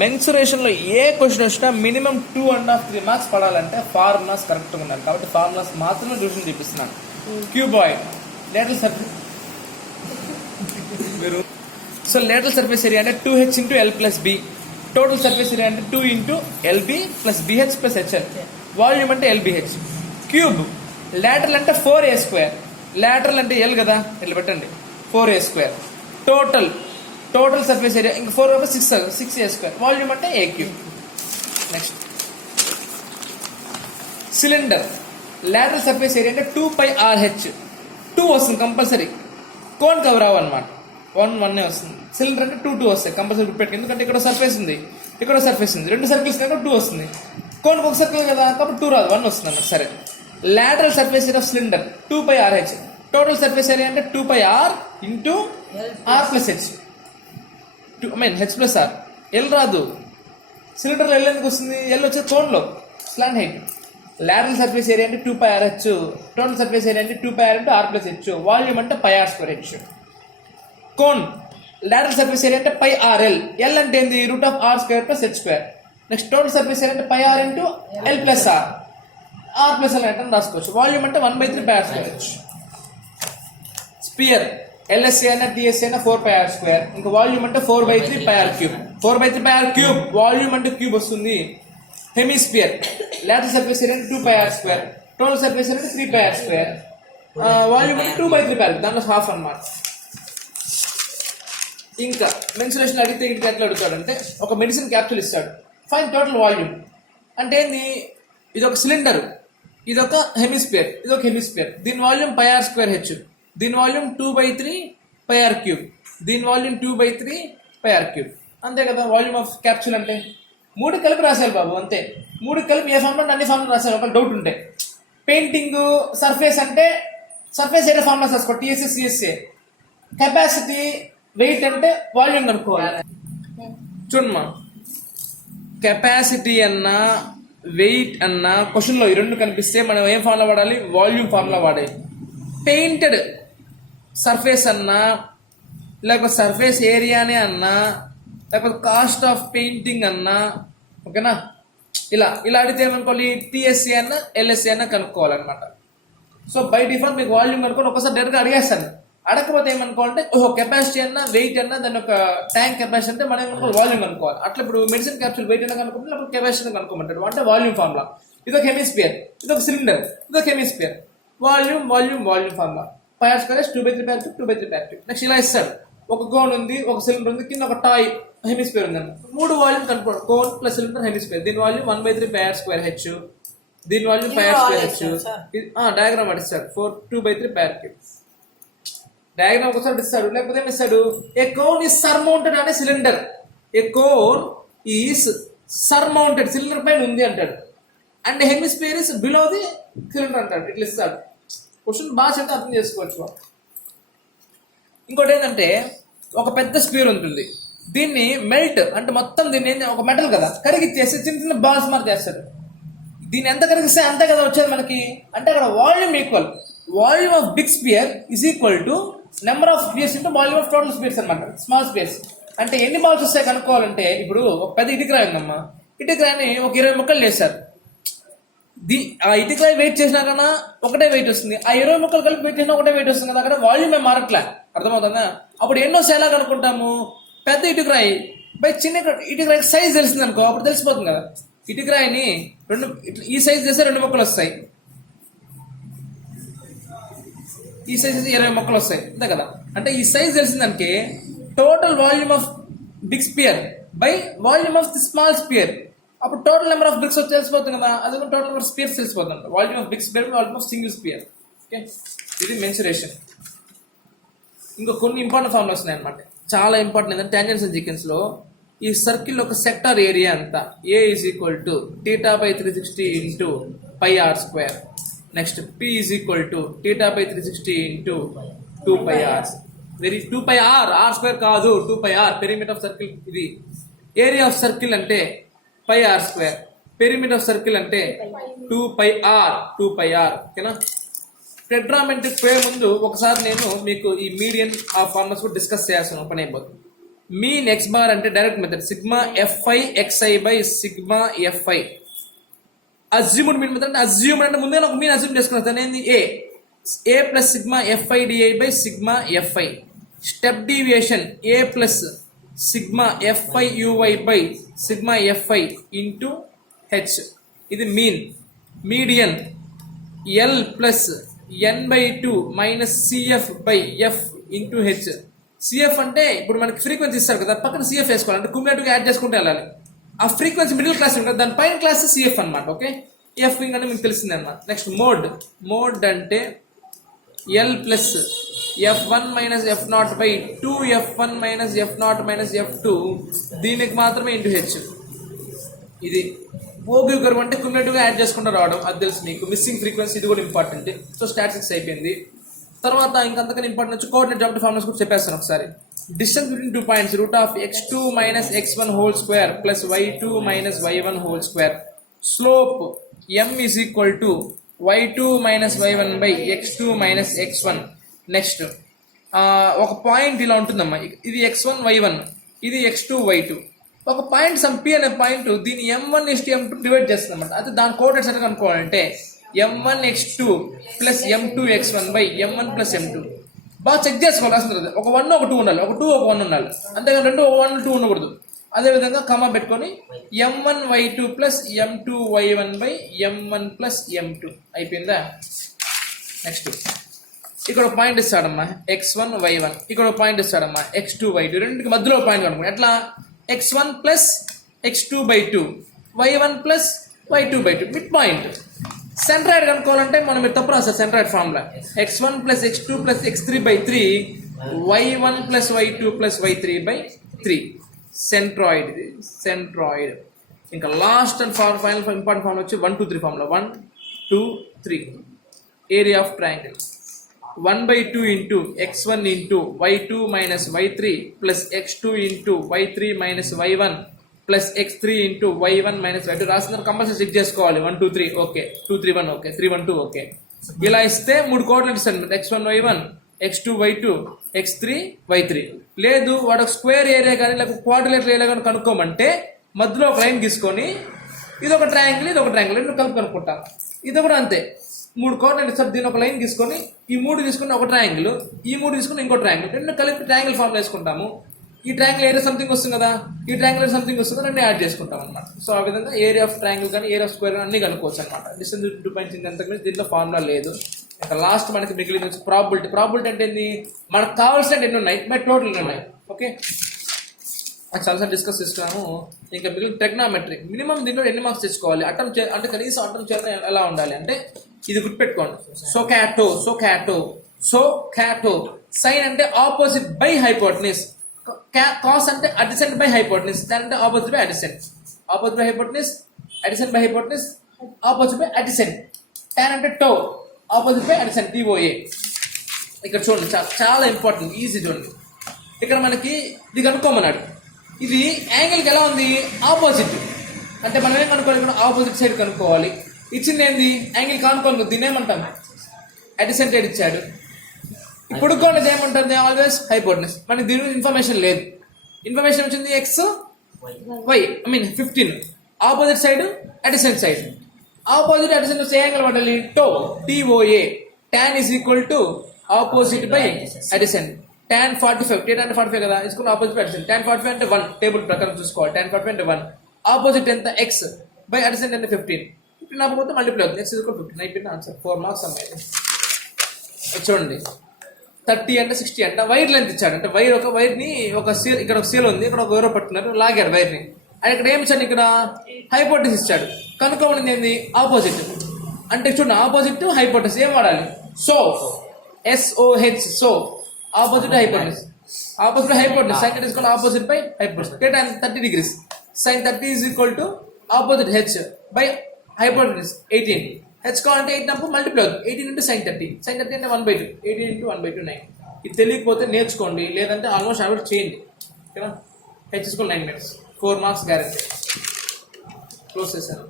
మెన్సురేషన్లో ఏ question వచ్చినా minimum 2.5-3 marks పడాలంటే formulas కరెక్ట్గా ఉండాలి. కాబట్టి ఫార్ములాస్ మాత్రమే ట్యూషన్ చూపిస్తున్నాను. Cuboid lateral surface so lateral surface area అంటే 2h into L plus B. Total surface area అంటే 2 into LB plus BH plus HL. Volume అంటే LBH. క్యూబ్ లేటరల్ అంటే 4a². లేటరల్ అంటే L కదా, ఇట్లా పెట్టండి 4a². టోటల్ సర్ఫేస్ ఏరియా ఇంకా 4 6a². Volume అంటే A3. Next cylinder lateral surface area అంటే 2πRH. 2 వస్తుంది కంపల్సరీ. Cone cover అవ్వన్నమాట. 1 వస్తుంది. సిలిండర్ అంటే 2 వస్తాయి కంపల్సరీ గుర్తుపెట్టుకు. ఎందుకంటే ఇక్కడ సర్ఫేస్ ఉంది, ఇక్కడ సర్ఫేస్ ఉంది, 2 సర్కిల్స్ కనుక 2 వస్తుంది. కోన్కి ఒక సర్కిల్ కదా కాబట్టి 2 రాదు, 1 వస్తుంది అన్నమాట. సరే, lateral surface area of cylinder 2πRH. Total surface area అంటే 2πR into R plus H. H plus R. L రాదు. సిలిండర్లో L ఎందుకు వస్తుంది? L వచ్చేది కోన్లో slant height. lateral surface area అంటే 2πRH. Total surface area అంటే 2πR into R plus H. Volume అంటే πR²H. Cone lateral surface area అంటే πRL. L అంటే ఏంది? √R² plus H². Next total surface area అంటే πR into L plus R. R plus L అంటే రాసుకోవచ్చు. Volume అంటే 1/3πR². Spear LSA అయినా TSA అయినా 4πR². ఇంకా వాల్యూమ్ అంటే 4/3πR³. 4/3πR³ వాల్యూమ్ అంటే క్యూబ్ వస్తుంది. హెమిస్పియర్ లేటరల్ సర్ఫేస్ ఏరియా అంటే 2πR². టోటల్ సర్ఫేస్ ఏరియా అంటే 3πR². వాల్యూమ్ అంటే 2/3πR. దాంట్లో హాఫ్ అన్నమాట. ఇంకా మెన్సురేషన్ అడిగితే ఇంటికి ఎట్లా అడుగుతాడంటే ఒక మెడిసిన్ క్యాప్సూల్ ఇస్తాడు. ఫైన్ టోటల్ వాల్యూమ్ అంటే ఏంది? ఇదొక సిలిండర్, ఇదొక హెమిస్పియర్, ఇదొక హెమిస్పియర్. దీని వాల్యూమ్ πR²H. దీని వాల్యూమ్ 2/3πR³. దీని వాల్యూమ్ 2/3πR³. అంతే కదా వాల్యూమ్ ఆఫ్ క్యాప్సూల్ అంటే. 3 కలిపి రాశారు బాబు, అంతే. 3 కలిపి ఏ ఫార్ములా అన్ని ఫార్ములా రాశారు. ఒక డౌట్ ఉంటే పెయింటింగ్ సర్ఫేస్ అంటే సర్ఫేస్ ఏరియా ఫార్ములా రాసుకో TSA CSA. కెపాసిటీ వెయిట్ అంటే వాల్యూమ్ కనుక్కోవాలి. చూడమ్మా, కెపాసిటీ అన్నా వెయిట్ అన్నా క్వశ్చన్లో ఈ రెండు కనిపిస్తే మనం ఏం ఫార్ములా వాడాలి? వాల్యూమ్ ఫార్ములా వాడాలి. పెయింటెడ్ సర్ఫేస్ అన్నా లేకపోతే సర్ఫేస్ ఏరియానే అన్నా లేకపోతే కాస్ట్ ఆఫ్ పెయింటింగ్ అన్నా, ఓకేనా? ఇలా అడిగితే ఏమనుకోవాలి? TSA అన్నా LSA అన్నా కనుక్కోవాలన్నమాట. సో బై డిఫాల్ట్ మీకు వాల్యూమ్ కనుక్కొని ఒకసారి డైరెక్ట్గా అడిగేస్తాను. అడగకపోతే ఏమనుకోవాలంటే కెపాసిటీ అన్నా వెయిట్ అన్నా దాని ఒక ట్యాంక్ కెపాసిటీ అంటే మనం ఏమనుకోవాలి? వాల్యూమ్ అనుకోవాలి. అట్లా ఇప్పుడు మెడిసిన్ క్యాప్సూల్ వెయిట్ అన్నా కనుక్కుంటే లేకపోతే కెపాసిటీ కనుక్కోమంటాడు. అంటే వాల్యూమ్ ఫార్ములా. ఇదొక హెమిస్పియర్, ఇదొక సిలిండర్, ఇదొక hemisphere. Volume formula πR²H 2/3πR³, 2/3πR³. Next ఇలా ఇస్తాడు. ఒక కోన్ ఉంది, ఒక సిలిండర్ ఉంది, కింద ఒక టాయ్ హెమిస్పియర్ ఉంది అన్న. 3 వాల్యూమ్ కనుక్కోండి. Cone plus cylinder hemisphere. దీని వాల్యూమ్ 1/3πR²H. దీని volume πR²H. Diagram పడిస్తాడు 2/3πR³. Diagram ఒకసారి ఇస్తాడు. లేకపోతే ఏమి ఇస్తాడు? ఏ కోన్ ఈస్ సర్మౌంటెడ్ అనే cylinder. A cone is surmounted, cylinder పైన ఉంది అంటాడు. And hemisphere is below the cylinder అంటాడు. ఇట్లా ఇస్తాడు. క్వశ్చన్ బాగా చెప్తే అర్థం చేసుకోవచ్చు. ఇంకోటి ఏంటంటే ఒక పెద్ద స్పియర్ ఉంటుంది. దీన్ని మెల్ట్ అంటే మొత్తం దీన్ని ఒక మెటల్ కదా కరిగిచ్చేసి చిన్న చిన్న బాల్స్ మార్ చేస్తాడు. దీన్ని ఎంత కరిగిస్తే అంతే కదా వచ్చేది మనకి. అంటే అక్కడ volume equal. Volume of big sphere is equal to number of spheres into volume of total spheres అనమాట. స్మాల్ స్పియర్స్ అంటే ఎన్ని బాల్స్ వస్తాయి కనుక్కోవాలంటే, ఇప్పుడు ఒక పెద్ద ఇటుకరాయి ఉందమ్మా. ఇటుకరాయిని ఒక 20 ముక్కలు చేశారు. ఆ ఇటుకరాయి వెయిట్ చేసినా కన్నా ఒకటే వెయిట్ వస్తుంది. ఆ 20 ముక్కలు కలిపి వెయిట్ చేసినా ఒకటే వెయిట్ వస్తుంది కదా. అక్కడ వాల్యూమ్ ఏం మారట్లే. అర్థమవుతుందా? అప్పుడు ఎన్నో ఎలా కనుక్కుంటాము? పెద్ద ఇటుకరాయి బై చిన్న ఇటుకరాయి సైజ్ తెలిసింది అనుకో, అప్పుడు తెలిసిపోతుంది కదా. ఇటుకరాయిని ఈ సైజ్ చేస్తే 2 ముక్కలు వస్తాయి, ఈ సైజ్ 20 మొక్కలు వస్తాయి, అంతే కదా. అంటే ఈ సైజ్ తెలిసిందానికి total volume of big sphere by volume of the small sphere. అప్పుడు టోటల్ నెంబర్ ఆఫ్ బ్రిక్స్ తెలిసిపోతుంది కదా. అది టోటల్ నెంబర్ ఆఫ్ స్పియర్స్ తెలిసిపోతుంది. Volume of big sphere, volume of single sphere. Okay, ఇది మెన్సురేషన్. ఇంకా కొన్ని ఇంపార్టెంట్ ఫార్ములాస్ ఉన్నాయి అనమాట. చాలా ఇంపార్టెంట్ ఏంటంటే టాంజెంట్స్ అండ్ సీక్వెన్స్ లో ఈ సర్కిల్ ఒక సెక్టార్ ఏరియా అంతా A is equal to θ/360 into πR². Next P is equal to θ/360 into 2πR. 2πR, R² కాదు, 2πR. పెరిమీటర్ ఆఫ్ సర్కిల్ ఇది. ఏరియా ఆఫ్ సర్కిల్ అంటే πR². పెరిమీటర్ ఆఫ్ సర్కిల్ అంటే 2πR. ఓకేనా? టెట్రామెట్రిక్ పోయే ముందు ఒకసారి నేను మీకు ఈ మీడియన్ ఆ ఫార్ములాస్ కూడా డిస్కస్ చేయాల్సిన పని అయిపోతుంది. మీన్ ఎక్స్ బార్ అంటే direct method sigma FI XI by sigma FI. Assumed mean method అంటే అజ్యూమ్డ్ అంటే ముందే ఒక మీన్ అజ్యూమ్ చేసుకున్నాను దాని ఏంది A plus sigma FI DI by sigma FI. Step deviation A plus sigma FI UI by sigma FI into H. ఇది mean. Median L plus N by 2 minus CF by F into H. CF అంటే ఇప్పుడు మనకి frequency ఇస్తారు కదా, పక్కన CF వేసుకోవాలి అంటే కుమ్మేటుగా add చేసుకుంటూ వెళ్ళాలి. ఆ ఫ్రీక్వెన్సీ మిడిల్ క్లాస్ ఉంటుంది, దాని పైన క్లాస్ సిఎఫ్ అనమాట. ఓకే, ఎఫ్ అంటే మీకు తెలిసింది అనమాట. నెక్స్ట్ మోడ్ అంటే L plus F1 minus F0 by 2F1 minus F0 minus F2 దీనికి మాత్రమే ఇంటూ హెచ్. ఇది ఓగ్యూ కర్వ్ అంటే క్యుములేటివ్గా యాడ్ చేసుకుంటూ రావడం, అది తెలుసు మీకు. మిస్సింగ్ ఫ్రీక్వెన్సీ ఇది కూడా ఇంపార్టెంట్. సో స్టాటిస్టిక్స్ అయిపోయింది. తర్వాత ఇంకంతకన్నా ఇంపార్టెంట్ వచ్చి కోఆర్డినేట్ జామెట్రీ ఫార్ములాస్ కూడా చెప్పేస్తాను ఒకసారి. Distance between 2 points root of x2 minus x1 whole square plus y2 minus y1 whole square. Slope m is equal to y2 minus y1 by x2 minus x1. Next ఒక point ఇలా ఉంటుందమ్మా, ఇది x1 y1, ఇది x2 y2. ఒక point some p అనే point దీన్ని m1 m2 divide చేస్తుంది అనమాట. అయితే దాని కోఆర్డినేట్స్ అంటే కనుక్కోవాలంటే m1 x2 plus m2 x1 by m1 plus m2. బాగా చెక్ చేసుకోవాలి అసలు. ఒక 1 ఒక 2 ఉండాలి, ఒక 2 ఒక 1 ఉండాలి, అంతేగాని 2 ఒక 1 2 ఉండకూడదు. అదేవిధంగా కమా పెట్టుకొని m1 y2 plus m2 y1 by m1 plus m2 అయిపోయిందా. నెక్స్ట్ ఇక్కడ ఒక పాయింట్ ఇస్తాడమ్మా x1 y1, ఇక్కడ ఒక పాయింట్ ఇస్తాడమ్మా x2 y2. రెండుకి మధ్యలో పాయింట్ కనుక్కోండి. ఎట్లా x1 plus x2 by 2 y1 plus y2 by 2 mid point. Centroid కనుక్కోవాలంటే మనం మీరు తప్పు రాస్తారు centroid formula. x1 plus x2 plus x3 by 3 y1 plus y2 plus y3 by 3. Centroid, ఇది సెంట్రాయిడ్. ఇంకా last and final important formula వచ్చి 1 2 3 formula. 1 2 3 area of triangle 1/2 into x1 into y2 minus y3 plus x2 into y3 minus y1 plus x3 into y1 minus y2. రాసిన compulsory check చేసుకోవాలి. 1 2 3 okay, 2 3 1 okay, 3 1 2 okay. ఇలా ఇస్తే 3 coordinates అనమాట, x1 y1, x2 y2, x3 y3. లేదు వాడు square area కానీ లేకపోతే quadrilateral area కానీ కనుక్కోమంటే మధ్యలో ఒక లైన్ తీసుకొని ఇది ఒక ట్రయాంగిల్ ఇది ఒక ట్రయాంగిల్ రెండు కలిపి కనుక్కుంటాం. ఇది కూడా అంతే, 3 కోఆర్డినేట్స్ దీని ఒక లైన్ తీసుకొని ఈ 3 తీసుకుని ఒక ట్రయాంగిల్, ఈ 3 తీసుకుని ఇంకో ట్రయాంగిల్, రెండు కలిపి ట్రయాంగిల్ ఫార్మ్ వేసుకుంటాము. ఈ ట్రయాంగిల్ ఏరియా సంథింగ్ వస్తుంది కదా, ఈ ట్రయాంగిల్ సంథింగ్ వస్తుంది, రెండు యాడ్ చేసుకుంటాం అనమాట. సో ఆ విధంగా ఏరియా ఆఫ్ ట్రయాంగిల్ కానీ ఏరియా ఆఫ్ స్క్వేర్ కానీ అన్ని కనుక్కోవచ్చు అనమాట. డిస్టెన్స్ 2 పాయింట్స్ అంతకు దీంట్లో ఫార్ములా లేదు. ఇంకా లాస్ట్ మనకి మిగిలిన ప్రాబిలిటీ. ప్రాబిలిటీ అంటే ఏంది, మనకు కావాల్సిన ఎన్ని ఉన్నాయి, మరి టోటల్ ఎన్ని ఉన్నాయి. ఓకే, చాలాసార్లు డిస్కస్ చేసుకున్నాము. ఇంకా మిగిలిన ట్రిగ్నామెట్రీ మినిమం దీంట్లో ఎన్ని మార్క్స్ తెచ్చుకోవాలి, అటెంప్ట్ అంటే కనీసం అటెంప్ట్ చేయడం ఎలా ఉండాలి అంటే ఇది గుర్తుపెట్టుకోండి. సో సైన్ అంటే ఆపోజిట్ బై హైపోటెన్యూస్, కాస్ అంటే అడిసెంట్ బై హైపోటెన్యూస్, దాని అంటే opposite by adjacent, opposite by hypotenuse, adjacent by hypotenuse, opposite by adjacent. Tan అంటే TOA, opposite by adjacent, TOA. ఇక్కడ చూడండి చాలా ఇంపార్టెంట్, ఈజీ చూడండి. ఇక్కడ మనకి ఇది కనుక్కోమన్నాడు. ఇది యాంగిల్కి ఎలా ఉంది, ఆపోజిట్. అంటే మనం ఏం కనుక్కోవాలి, ఇక్కడ ఆపోజిట్ సైడ్ కనుక్కోవాలి. ఇచ్చింది ఏంది, యాంగిల్ కానుకోవాలి, దీన్ని ఏమంటాం అడిసెంట్ సైడ్ ఇచ్చాడు. ఇప్పుడు కూడా ఏమంటుంది, ఆల్వేస్ హైపోటెన్యూస్. మనకి దీని గురించి ఇన్ఫర్మేషన్ లేదు. ఇన్ఫర్మేషన్ వచ్చింది X Y, 15. Opposite side adjacent side, opposite adjacent ఏ యాంగిల్ పడాలి, TOA, TOA. Tan is equal to opposite by adjacent. tan 45, tan 45 కదా, इसको ఆపోజిట్ బై అడిసెంట్. tan 45 అంటే 1, టేబుల్ ప్రకారం చూసుకోవాలి. tan 45 అంటే 1, ఆపోజిట్ ఎంత x బై అడిసెంట్ అంటే 15. 15 ఆపోతే మల్టిప్లై అవుతుంది, x 15. అయిపోయింది ఆన్సర్. 4 మార్క్స్ అమ్మాయి. చూడండి 30 అంటే 60 అంటే వైర్ లెంత్ ఇచ్చాడు. అంటే వైర్ ఒక వైర్ని ఒక సీల్, ఇక్కడ ఒక సీల్ ఉంది, ఇక్కడ ఒక వైర్ పట్టుకున్నారు, లాగారు వైర్ని. అది ఇక్కడ ఏమి ఇచ్చాడు, ఇక్కడ హైపోటెన్యూస్ ఇచ్చాడు. కనుక్కోమని ఏంది, ఆపోజిట్. అంటే చూడండి ఆపోజిట్ హైపోటెన్యూస్ ఏం వాడాలి, so SOH, so opposite hypotenuse. Opposite hypotenuse sine తీసుకోవాలి, opposite by hypotenuse. tan 30 degrees, sin 30 is equal to opposite h by hypotenuse 18. h కావాలంటే 8 నంబర్ మల్టిప్లై అవుతుంది, 18 into sin 30. sin 30 అంటే 1/2, 18 into 1/2 9. ఇది తెలియకపోతే నేర్చుకోండి, లేదంటే ఆల్మోస్ట్ అవాయిడ్ చేయండి. ఓకేనా, h is equal 9 minutes. 4 marks guarantee. Close చేశాను.